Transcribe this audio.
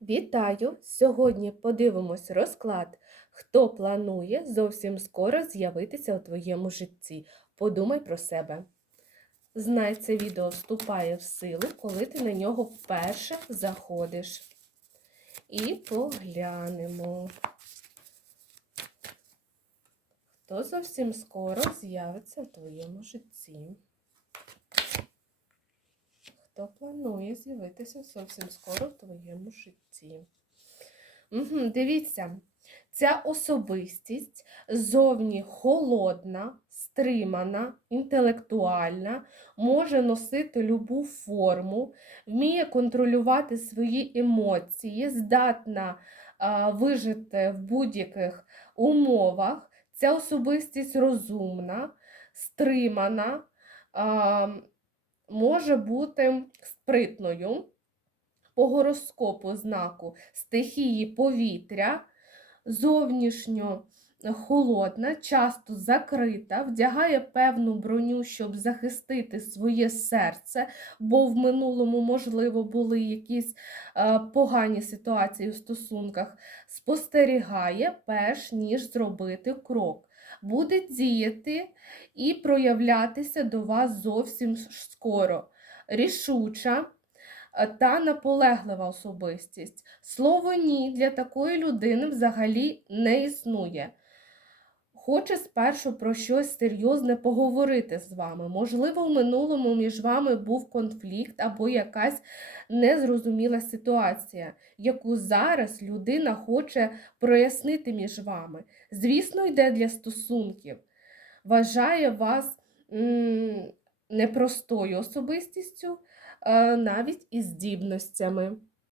Вітаю! Сьогодні подивимось розклад, хто планує зовсім скоро з'явитися у твоєму житті. Подумай про себе. Знай, це відео вступає в силу, коли ти на нього вперше заходиш. І поглянемо. Хто зовсім скоро з'явиться в твоєму житті? Хто планує з'явитися зовсім скоро в твоєму житті? Угу, дивіться, ця особистість зовні холодна, стримана, інтелектуальна, може носити любу форму, вміє контролювати свої емоції, здатна а, вижити в будь-яких умовах. Ця особистість розумна, стримана. А, може бути спритною по гороскопу знаку стихії повітря, зовнішньо холодна, часто закрита, вдягає певну броню, щоб захистити своє серце, бо в минулому, можливо, були якісь е, погані ситуації у стосунках, спостерігає, перш ніж зробити крок. Буде діяти і проявлятися до вас зовсім скоро. Рішуча е, та наполеглива особистість. Слово ні для такої людини взагалі не існує. Хоче спершу про щось серйозне поговорити з вами. Можливо, в минулому між вами був конфлікт або якась незрозуміла ситуація, яку зараз людина хоче прояснити між вами. Звісно, йде для стосунків. Вважає вас м, непростою особистістю, е, навіть із здібностями.